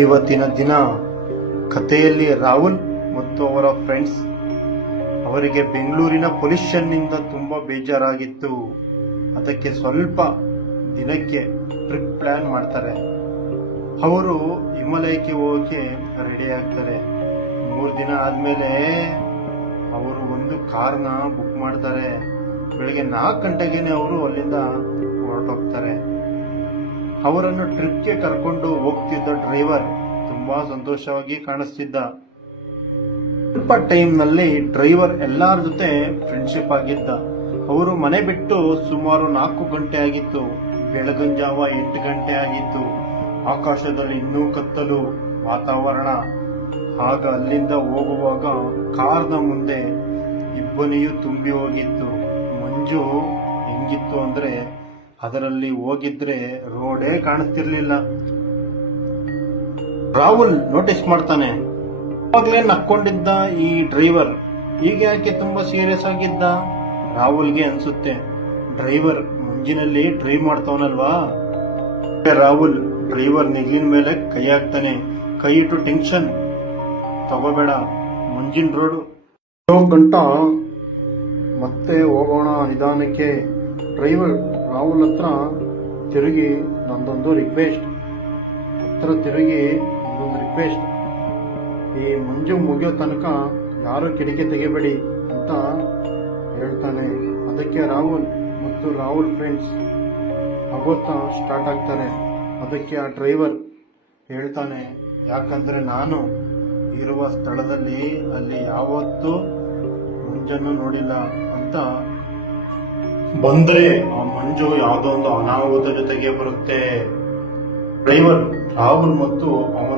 ಇವತ್ತಿನ ದಿನ ಕಥೆಯಲ್ಲಿ ರಾಹುಲ್ ಮತ್ತು ಅವರ ಫ್ರೆಂಡ್ಸ್ ಅವರಿಗೆ ಬೆಂಗಳೂರಿನ ಪೊಲ್ಯೂಷನ್ನಿಂದ ತುಂಬ ಬೇಜಾರಾಗಿತ್ತು. ಅದಕ್ಕೆ ಸ್ವಲ್ಪ ದಿನಕ್ಕೆ ಟ್ರಿಪ್ ಪ್ಲಾನ್ ಮಾಡ್ತಾರೆ. ಅವರು ಹಿಮಾಲಯಕ್ಕೆ ಹೋಗೋಕೆ ರೆಡಿ ಆಗ್ತಾರೆ. 3 ದಿನ ಆದಮೇಲೆ ಅವರು ಒಂದು ಕಾರ್ನ ಬುಕ್ ಮಾಡ್ತಾರೆ. ಬೆಳಗ್ಗೆ 4 ಗಂಟೆಗೇನೆ ಅವರು ಅಲ್ಲಿಂದ ಹೊರಟೋಗ್ತಾರೆ. ಅವರನ್ನು ಟ್ರಿಪ್ಗೆ ಕರ್ಕೊಂಡು ಹೋಗ್ತಿದ್ದ ಡ್ರೈವರ್ ತುಂಬಾ ಸಂತೋಷವಾಗಿ ಕಾಣಿಸ್ತಿದ್ದ. ಸ್ವಲ್ಪ ಟೈಮ್ನಲ್ಲಿ ಡ್ರೈವರ್ ಎಲ್ಲರ ಜೊತೆ ಫ್ರೆಂಡ್ಶಿಪ್ ಆಗಿದ್ದ. ಅವರು ಮನೆ ಬಿಟ್ಟು ಸುಮಾರು 4 ಗಂಟೆ ಆಗಿತ್ತು. ಬೆಳಗಿನ ಜಾವ 8 ಗಂಟೆ ಆಗಿತ್ತು. ಆಕಾಶದಲ್ಲಿ ಇನ್ನೂ ಕತ್ತಲು ವಾತಾವರಣ. ಆಗ ಅಲ್ಲಿಂದ ಹೋಗುವಾಗ ಕಾರ್ನ ಮುಂದೆ ಇಬ್ಬನಿಯು ತುಂಬಿ ಹೋಗಿತ್ತು. ಮಂಜು ಹೆಂಗಿತ್ತು ಅಂದ್ರೆ ಅದರಲ್ಲಿ ಹೋಗಿದ್ರೆ ರೋಡೇ ಕಾಣಿಸ್ತಿರ್ಲಿಲ್ಲ. ರಾಹುಲ್ ನೋಟಿಸ್ ಮಾಡ್ತಾನೆ. ಅವಾಗ್ಲೇ ನಕ್ಕೊಂಡಿದ್ದ ಈ ಡ್ರೈವರ್ ಈಗ ಯಾಕೆ ತುಂಬಾ ಸೀರಿಯಸ್ ಆಗಿದ್ದ? ರಾಹುಲ್ಗೆ ಅನ್ಸುತ್ತೆ, ಡ್ರೈವರ್ ಮಂಜಿನಲ್ಲಿ ಡ್ರೈವ್ ಮಾಡ್ತಾವನಲ್ವಾ. ರಾಹುಲ್ ಡ್ರೈವರ್ ನೆಗಿನ ಮೇಲೆ ಕೈ ಹಾಕ್ತಾನೆ. ಕೈ ಇಟ್ಟು ಟೆನ್ಷನ್ ತಗೋಬೇಡ, ಮಂಜಿನ ರೋಡು 7 ಗಂಟೆ ಮತ್ತೆ ಹೋಗೋಣ ನಿಧಾನಕ್ಕೆ. ಡ್ರೈವರ್ ರಾಹುಲ್ ಹತ್ರ ತಿರುಗಿ ನಂದೊಂದು ರಿಕ್ವೆಸ್ಟ್, ಈ ಮಂಜು ಮುಗಿಯೋ ತನಕ ಯಾರು ಕಿಟಕಿ ತೆಗಿಬೇಡಿ ಅಂತ ಹೇಳ್ತಾನೆ. ಅದಕ್ಕೆ ರಾಹುಲ್ ಮತ್ತು ರಾಹುಲ್ ಫ್ರೆಂಡ್ಸ್ ಆಗೋತ್ತಾ ಸ್ಟಾರ್ಟ್ ಆಗ್ತಾರೆ. ಅದಕ್ಕೆ ಆ ಡ್ರೈವರ್ ಹೇಳ್ತಾನೆ, ಯಾಕಂದ್ರೆ ನಾನು ಇರುವ ಸ್ಥಳದಲ್ಲಿ ಅಲ್ಲಿ ಯಾವತ್ತೂ ಮಂಜನ್ನು ನೋಡಿಲ್ಲ ಅಂತ. ಬಂದ್ರೆ ಆ ಮಂಜು ಯಾವುದೋ ಒಂದು ಅನಾಹುತ ಜೊತೆಗೆ ಬರುತ್ತೆ. ಡ್ರೈವರ್ ರಾಹುಲ್ ಮತ್ತು ಅವನ